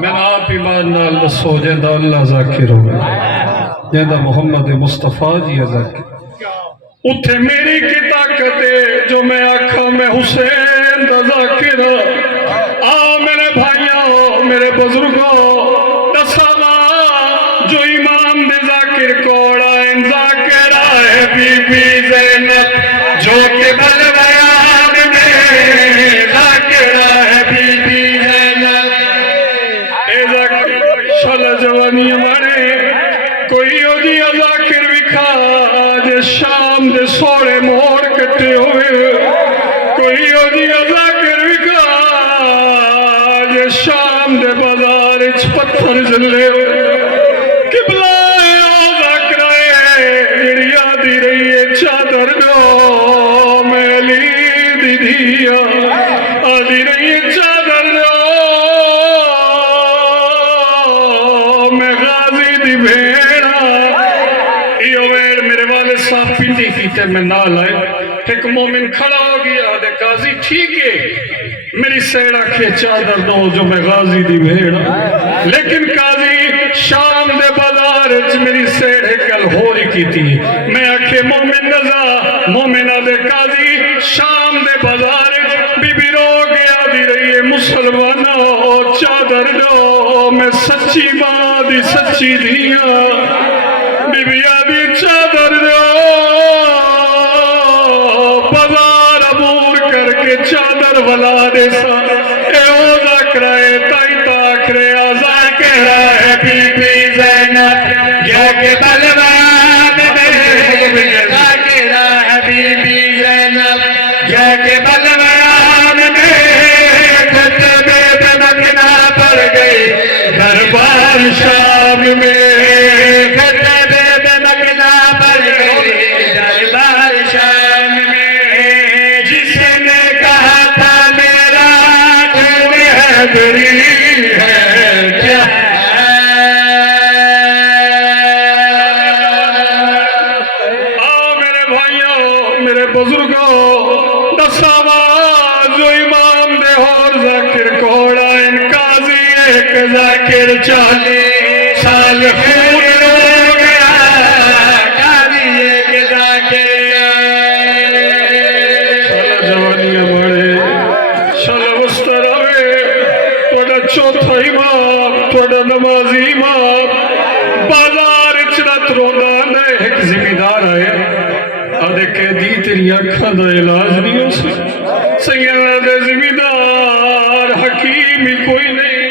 میں آپ ایمان نال دسو جیندہ اللہ ذاکر ہو جیندہ محمد مصطفیٰ جی ذاکر اتھے میری کی طاقت ہے جو میں آکھا میں حسین دا ذاکر میرے بھائیوں میرے بزرگوں دسانا جو امام دے ذاکر کوڑا ان ذاکر آئے بی بی زینب جو کہ بلویان میں ذاکر آئے بی بی زینب اے ذاکر شل جوانی ہمارے کوئی ہو جی ذاکر بکھا جے شام دے سوڑے موڑ کٹے ہوئے کوئی ہو جی ذاکر بکھا جے شام دے بازار اچ پتھر جلے ہوئے قبلہ ذاکر جڑی آدھی رہی ہے چادر دو میلی دی دیا آدھی رہی ہے چادر دو میں غازی دی بھیڑا یہ ویر میرے والد صاحب پیٹی کیتے میں نال آئے ایک مومن کھڑا ہو گیا دے قاضی ٹھیک ہے میری سیڑا کے چادر دو جو میں غازی دی بھیڑا لیکن قاضی شام دے بازار میری سیڑے کل ہو رہی کی تھی میں آکھے مومن نظا مومنہ دے قاضی شام دے بازار بی بی رو گیا دی رہی ہے مسلمانہ چادر دو میں سچی ماں دی سچی دیا بی بی آدھی چادر دو بازار عبور کر کے چادر ولا دے سا اے او ذاکرائے تائی تاکرے ذاکرہ ہے بی بی زینب جو کہ بلوان میں ذاکرہ ہے بی بی زینب جو کہ بلوان میں خطبے پہ مکنا پڑ گئی دربار شام میں خطبے پہ مکنا پڑ گئی دربار شام میں جس نے کہا تھا میرا تمہیں حضری ہے کیا میرے بھائیوں میرے بزرگوں دساوا جو امام دے اور ذاکر کوڑا ان قاضی ایک ذاکر 40 سال خون رو گیا قاضی ایک ذاکر شل جوانیاں بڑے شل مستروے توڑا چوتھا امام توڑا نمازی امام بازار اچرت رونا نے ایک زمیندار آئے آدھے قیدی تیری آنکھاں دا علاج نہیں ہو سکتا سیدہ دے زمیندار حکیمی کوئی نہیں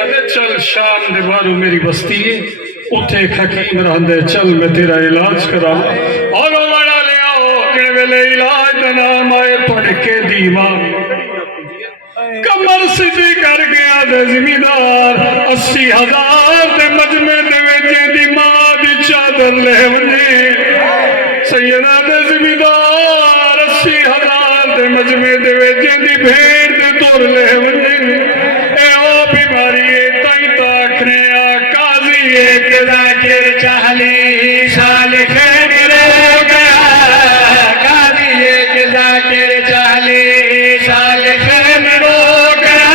آدھے چل شام دے بارو میری بستی ہے اتھے ایک حکیم رہندے چل میں تیرا علاج کرا اور وہ بڑا لے آؤ کہ ویلے علاج دا نام آئے توڑے قیدی امام کمر سیدھی کر گیا دے زمیندار 80,000 دے مجمع دے ویچے دی ماں دی چادر لے ونی سیدہ دے زمیندار 80,000 دے مجمع دے ویچے دی بھیڑ دے دور لے ونی اے او بیماری تائی تاکھنے قاضی ایک ذاکر 40 سال خیر ہو گیا قاضی ایک ذاکر 40 سال خیر ہو گیا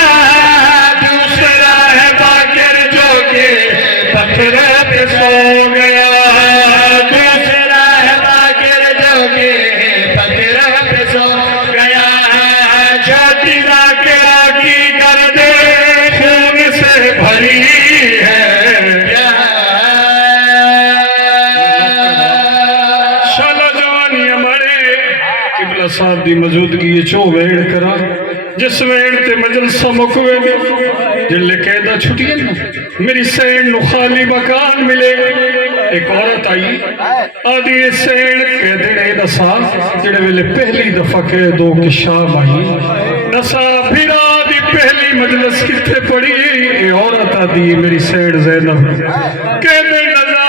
دوسرا ہے باکر جو کہ پتھر پہ سو گیا دوسرا ہے باکر جو کہ پتھر پہ سو گیا چھوٹی ذاکرہ کی گردے خون سے بھری ہے شالا جوانی ہمارے قبلہ صاحب دی موجودگی چو ویڑ کرا جس ویڑ تے مجلسہ مکوے جن لے قیدہ چھٹی ہے نا میری سین نو خالی مکان ملے ایک عورت آئی آدھی سین قیدے نے دسا جڑے ویلے پہلی دفعہ قیدوں کی شام آئی دسا پھر آدھی پہلی مجلس کتے پڑی اے عورت آدھی میری سین زینب قیدے نزا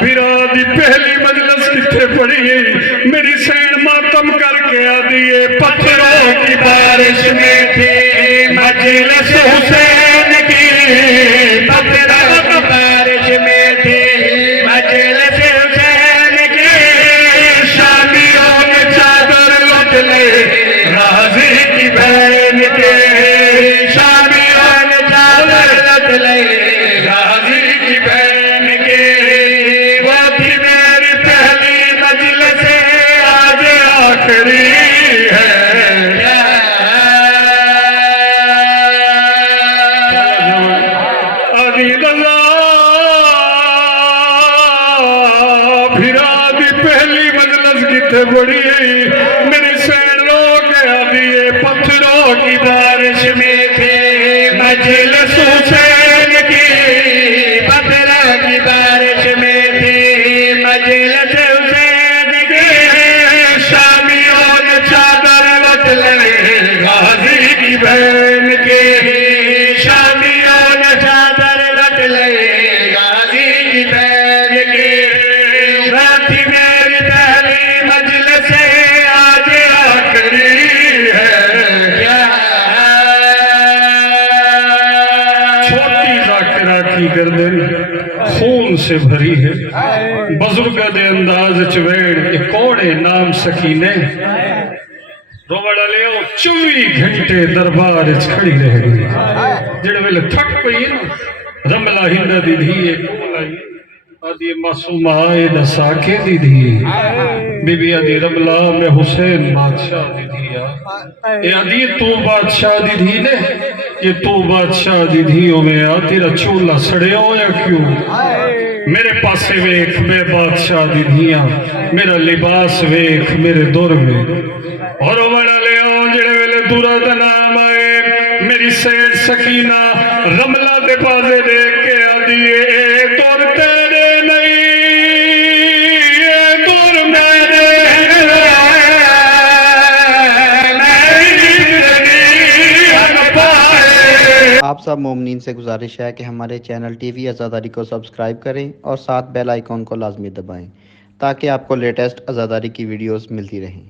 پھر آدھی پہلی مجلس کتے پڑی میری سین ماتم کر کے آدھی پتھروں کی بارش میں تھی مجلس حسین کی پتھروں کی بارش میں تھی مجلس حسین کی شامیوں نے چادر لٹ لے رازی کی بہن کے شامیوں نے چادر لٹ اتھے بڑی میری سین رو کے آدھی پتھروں کی بارش میں تھے مجلس حسین کی پتھروں کی بارش میں تھے مجلس حسین کی شامیوں نے چادر لٹ لے غازی کی بہن کے شامیوں نے چادر لٹ لے غازی کی بہن کے راتی میری پہلی مجلس آج آخری ہے کیا چھوٹی ذاکرہ کی گردن خون سے بھری ہے بزرگ دے انداز چویڑ کوڑے نام سکینے روڑا لے 24 گھنٹے دربار کھڑی رہ گئی جڑے ویلے تھک پئی نا رملہ ہندہ دی دھیے کول آئی آدھی معصومہ آئے دسا کے دی دھیے بی بی آدھی رملہ میں حسین بادشاہ دی دھیا اے آدھی تو بادشاہ دی دھی نے یہ تو بادشاہ دی دھیوں میں آتی رہ چولہ سڑے ہو یا کیوں میرے پاسے ویکھ میں بادشاہ دی دھیاں میرا لباس ویکھ میرے دور میں اور بڑا لے آؤں جڑے ویلے دورہ دا نام آئے میری سید سکینہ رملہ دے پازے دیکھ کے آدھیے اے دور تیرے نہیں اے دور میرے آپ سب مومنین سے گزارش ہے کہ ہمارے چینل ٹی وی عزاداری کو سبسکرائب کریں اور ساتھ بیل آئیکن کو لازمی دبائیں تاکہ آپ کو لیٹسٹ عزاداری کی ویڈیوز ملتی رہیں